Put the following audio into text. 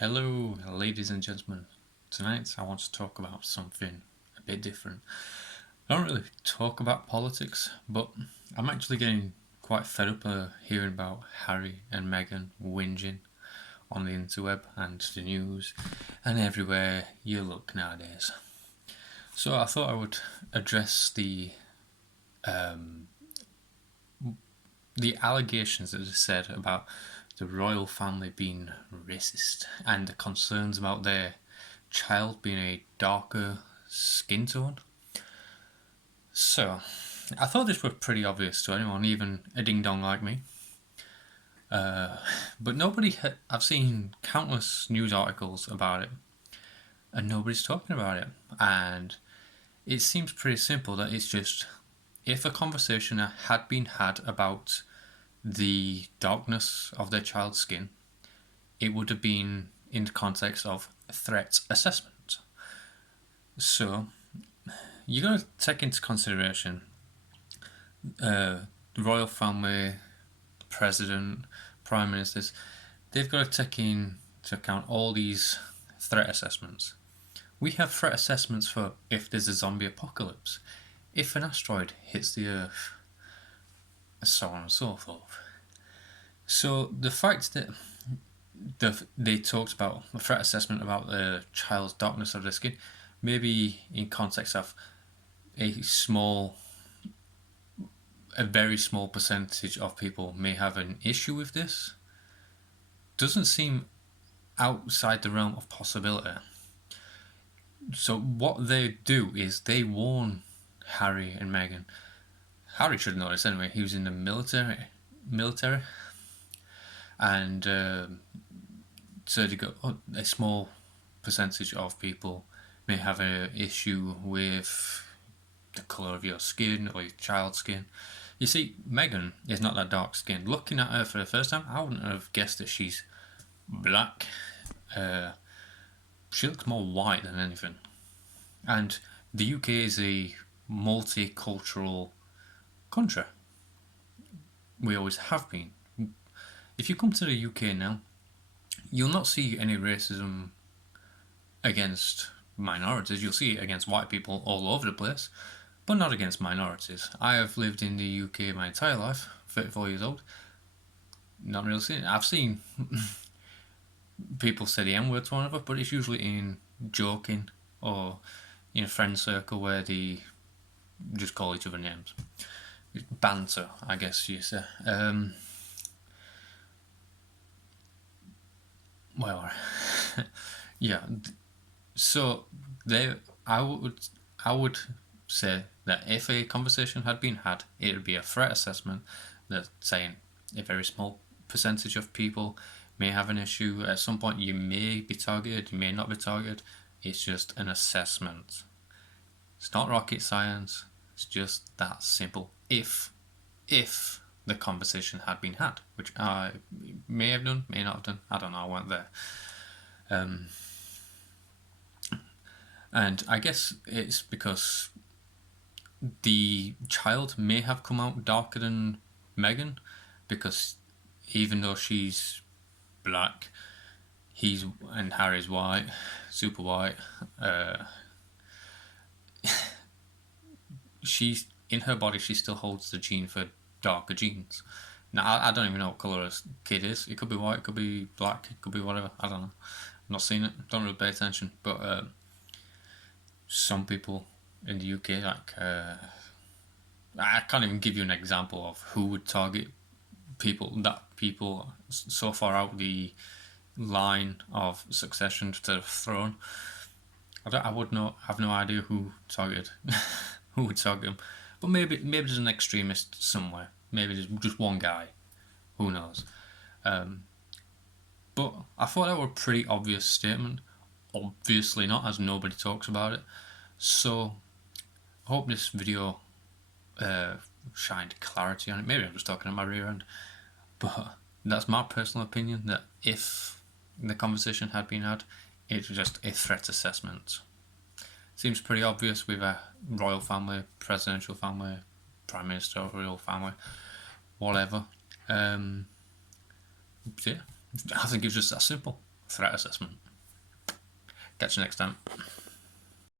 Hello, ladies and gentlemen. Tonight I want to talk about something a bit different. I don't really talk about politics, but I'm actually getting quite fed up hearing about Harry and Meghan whinging on the interweb and the news and everywhere you look nowadays. So I thought I would address the allegations that are said about the royal family being racist and the concerns about their child being a darker skin tone. So, I thought this was pretty obvious to anyone, even a ding dong like me. But I've seen countless news articles about it, and nobody's talking about it. And it seems pretty simple that it's just if a conversation had been had about the darkness of their child's skin, it would have been in the context of threat assessment. So, you got to take into consideration the royal family, president, prime ministers. They've got to take into account all these threat assessments. We have threat assessments for if there's a zombie apocalypse, if an asteroid hits the Earth, so on and so forth. So the fact that they talked about a threat assessment about the child's darkness of their skin, maybe in context of a very small percentage of people may have an issue with this, doesn't seem outside the realm of possibility. So what they do is they warn Harry and Meghan. Harry should know this anyway. He was in the military, and so they got a small percentage of people may have an issue with the colour of your skin or your child's skin. You see, Meghan is not that dark skinned. Looking at her for the first time, I wouldn't have guessed that she's black. She looks more white than anything. And the UK is a multicultural country. We always have been. If you come to the UK now, you'll not see any racism against minorities. You'll see it against white people all over the place, but not against minorities. I have lived in the UK my entire life, 34 years old. Not really seen it. I've seen people say the N word to one another, but it's usually in joking or in a friend circle where they just call each other names. Banter, I guess you say. Well, yeah. So I would say that if a conversation had been had, it would be a threat assessment that saying a very small percentage of people may have an issue. At some point, you may be targeted, you may not be targeted. It's just an assessment. It's not rocket science. It's just that simple. If the conversation had been had, which I may have done, may not have done. I don't know. I weren't there. And I guess it's because the child may have come out darker than Meghan, because even though she's black, and Harry's white, super white. She's in her body. She still holds the gene for darker genes. Now I don't even know what colour a kid is. It could be white, it could be black, it could be whatever. I don't know. I've not seen it. Don't really pay attention. But some people in the UK, I can't even give you an example of who would target people so far out the line of succession to the throne. I would not have no idea who targeted who would target them. But maybe there's an extremist somewhere. Maybe there's just one guy. Who knows? But I thought that was a pretty obvious statement. Obviously not, as nobody talks about it. So I hope this video shined clarity on it. Maybe I'm just talking at my rear end. But that's my personal opinion, that if the conversation had been had, it's just a threat assessment. Seems pretty obvious with a royal family, presidential family, prime ministerial family, whatever. Yeah, I think it's just that simple. threat assessment. Catch you next time.